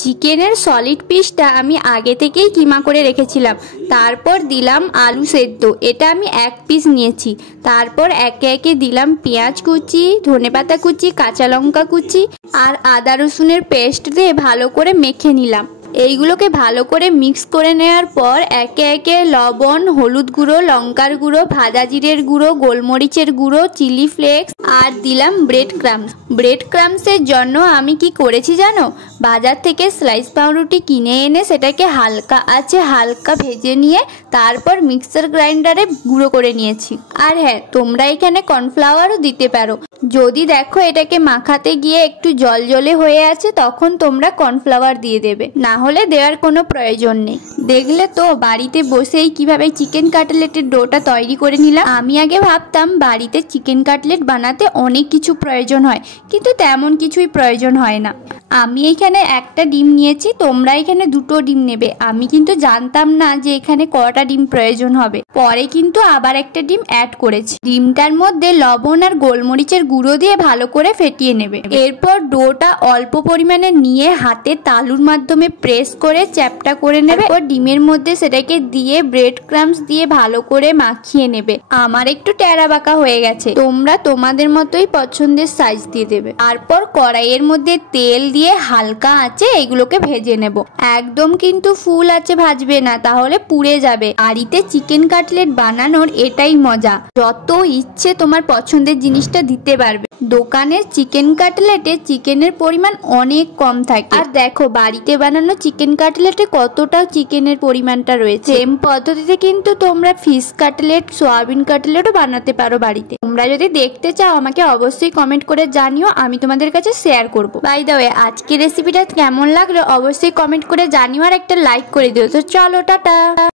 চিকেনের সলিড পিসটা আমি আগে থেকেই কিমা করে রেখেছিলাম। তারপর দিলাম আলু সেদ্ধ, এটা আমি 1 পিস নিয়েছি। তারপর একে একে দিলাম পেঁয়াজ কুচি, ধনেপাতা কুচি, কাঁচা লঙ্কা কুচি আর আদা রসুনের পেস্ট দিয়ে ভালো করে মেখে নিলাম। এইগুলোকে ভালো করে মিক্স করে নেওয়ার পর একে একে লবণ, হলুদ গুঁড়ো, লঙ্কার গুঁড়ো, ভাজা জিরের গুঁড়ো, গোলমরিচের গুঁড়ো, চিলি ফ্লেক্স আর দিলাম ব্রেড ক্রাম্বস। ব্রেড ক্রাম্বসের জন্য আমি কি করেছি জানো, বাজার থেকে স্লাইস পাউরুটি কিনে এনে সেটাকে হালকা আছে হালকা ভেজে নিয়ে তারপর মিক্সার গ্রাইন্ডারে গুঁড়ো করে নিয়েছি। আর হ্যাঁ, তোমরা এখানে কর্নফ্লাওয়ারও দিতে পারো। যদি দেখো এটাকে মাখাতে গিয়ে একটু জল জলে হয়ে আছে তখন তোমরা কর্নফ্লাওয়ার দিয়ে দেবে, না হলে দেওয়ার কোনো প্রয়োজন নেই। দেখলে তো বাড়িতে বসেই কিভাবে চিকেন কাটলেটের ডোটা তৈরি করে নিলাম। আমি আগে ভাবতাম বাড়িতে চিকেন কাটলেট বানাতে অনেক কিছু প্রয়োজন হয়, কিন্তু তেমন কিছুই প্রয়োজন হয় না। আমি এখানে একটা ডিম নিয়েছি, তোমরা এখানে 2টো ডিম নেবে। আমি কিন্তু জানতাম না যে এখানে কটা ডিম প্রয়োজন হবে, পরে কিন্তু আবার একটা ডিম অ্যাড করেছি। ডিমটার মধ্যে লবণ আর গোলমরিচের গুঁড়ো দিয়ে ভালো করে ফেটিয়ে নেবে। এরপর ডোটা অল্প পরিমাণে নিয়ে হাতের তালুর মাধ্যমে প্রেস করে চ্যাপটা করে নেবে। এরপর ডিমের মধ্যে সেটাকে দিয়ে ব্রেড ক্রাম্বস দিয়ে ভালো করে মাখিয়ে নেবে। আমার একটু টেরা বাঁকা হয়ে গেছে, তোমরা তোমাদের মতোই পছন্দের সাইজ দিয়ে দেবে। তারপর কড়াইয়ের মধ্যে তেল দিয়ে হালকা আঁচে এগুলোকে ভেজে নেব। একদম কিন্তু ফুল আঁচে ভাজবে না, তাহলে পুড়ে যাবে। বাড়িতে চিকেন কাটলেট বানানোর এটাই মজা, যত ইচ্ছে তোমার পছন্দের জিনিসটা দিতে পারবে। দোকানের চিকেন কাটলেটে চিকেনের পরিমাণ অনেক কম থাকে, আর দেখো বাড়িতে বানানো চিকেন কাটলেটে কতটা চিকেনের পরিমাণটা রয়েছে। সেম পদ্ধতিতে কিন্তু তোমরা ফিশ কাটলেট, সয়াবিন কাটলেটও বানাতে পারো বাড়িতে। তোমরা যদি দেখতে চাও আমাকে অবশ্যই কমেন্ট করে জানিও, আমি তোমাদের কাছে শেয়ার করবো। বাই দ্য ওয়ে, আজকের রেসিপিটা কেমন লাগলো অবশ্যই কমেন্ট করে জানিও আর একটা লাইক করে দিও। তো চলো, টাটা।